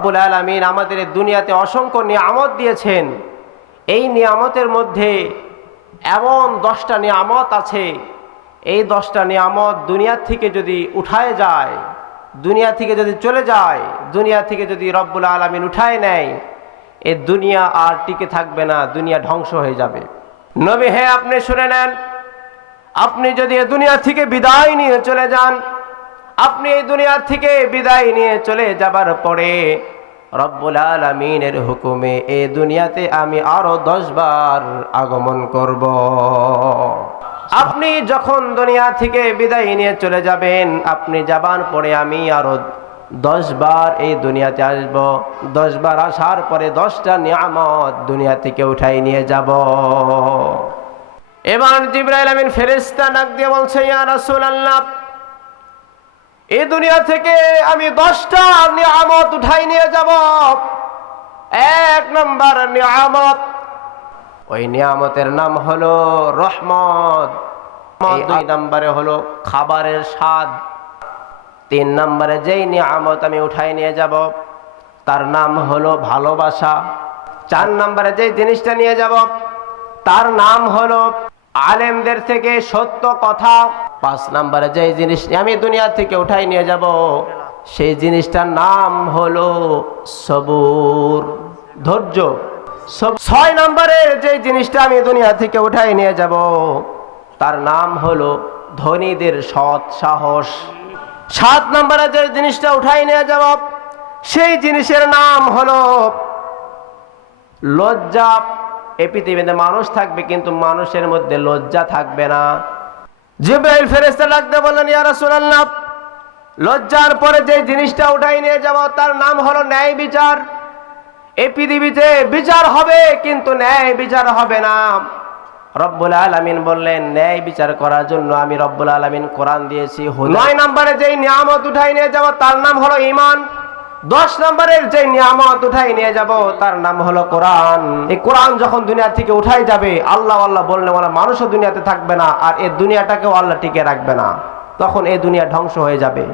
রব্বুল আলামিন আমাদের এই দুনিয়াতে অসংখ্য নিয়ামত দিয়েছেন। এই নিয়ামতের মধ্যে এমন 10টা নিয়ামত আছে, এই 10টা নিয়ামত দুনিয়া থেকে যদি উঠায় যায়, দুনিয়া থেকে যদি চলে যায়, দুনিয়া থেকে যদি রব্বুল আলামিন উঠায় নেয়, এই দুনিয়া আর টিকে থাকবে না, দুনিয়া ধ্বংস হয়ে যাবে। নবী হে, আপনি শুনে নেন, আপনি যদি এই দুনিয়া থেকে বিদায় নিয়ে চলে যান, আপনি এই দুনিয়া থেকে বিদায় নিয়ে চলে যাবার পরে রব্বুল আলামিনের হুকুমে এই দুনিয়াতে আমি আরো 10 বার আগমন করব। আপনি যখন দুনিয়া থেকে বিদায় নিয়ে চলে যাবেন, আপনি যাবার পরে আমি আরো 10 বার এই দুনিয়াতে আসব। 10 বার আসার পরে 10টা নিয়ামত দুনিয়া থেকে উঠাই নিয়ে যাব। এবার জিবরাইল আমিন ফেরেশতা ডাক দিয়ে বলছে, ইয়া রাসূলুল্লাহ, এই দুনিয়া থেকে আমি 10টা নিয়ামত উঠাই নিয়ে যাব। 1 নম্বর নিয়ামত, ওই নিয়ামতের নাম হলো রহমত। 2 নম্বরে হলো খাবারের স্বাদ। 3 নম্বরে যেই নিয়ামত আমি উঠাই নিয়ে যাব তার নাম হলো ভালোবাসা। 4 নম্বরে যেই জিনিসটা নিয়ে যাব তার নাম হলো আলেমদের থেকে সত্য কথা। 5 নম্বরে যেই জিনিস আমি দুনিয়া থেকে উঠাই নিয়ে যাব সেই জিনিসটার নাম হলো সবুর, ধৈর্য। 6 নম্বরে যে জিনিসটা আমি দুনিয়া থেকে উঠাই নিয়ে যাব তার নাম হলো ধনীদের সৎ সাহস। 7 নম্বরে যে জিনিসটা উঠাই নিয়ে যাব সেই জিনিসের নাম হলো লজ্জা। এই পৃথিবীতে মানুষ থাকবে কিন্তু মানুষের মধ্যে লজ্জা থাকবে না। জিবরাইল ফেরেশতা ডাকতে বললেন, ইয়া রাসূলুল্লাহ, লজ্জার পরে যে জিনিসটা উঠাই নিয়ে যাব তার নাম হলো ন্যায় বিচার। এই পৃথিবীতে বিচার হবে কিন্তু ন্যায় বিচার হবে না। রব্বুল আলামিন বললেন, ন্যায় বিচার করার জন্য আমি রব্বুল আলামিন কোরআন দিয়েছি। 9 নম্বরে যেই নিয়ামত উঠাই নিয়ে যাব তার নাম হলো ঈমান। 10 নম্বরের যে নিয়ামত উঠাই নিয়ে যাব তার নাম হলো কোরআন। এই কোরআন যখন দুনিয়া থেকে উঠাই যাবে, আল্লাহ আল্লাহ বললে বলা মানুষও দুনিয়াতে থাকবে না, আর এই দুনিয়াটাকেও আল্লাহ টিকে রাখবে না, তখন এই দুনিয়া ধ্বংস হয়ে যাবে।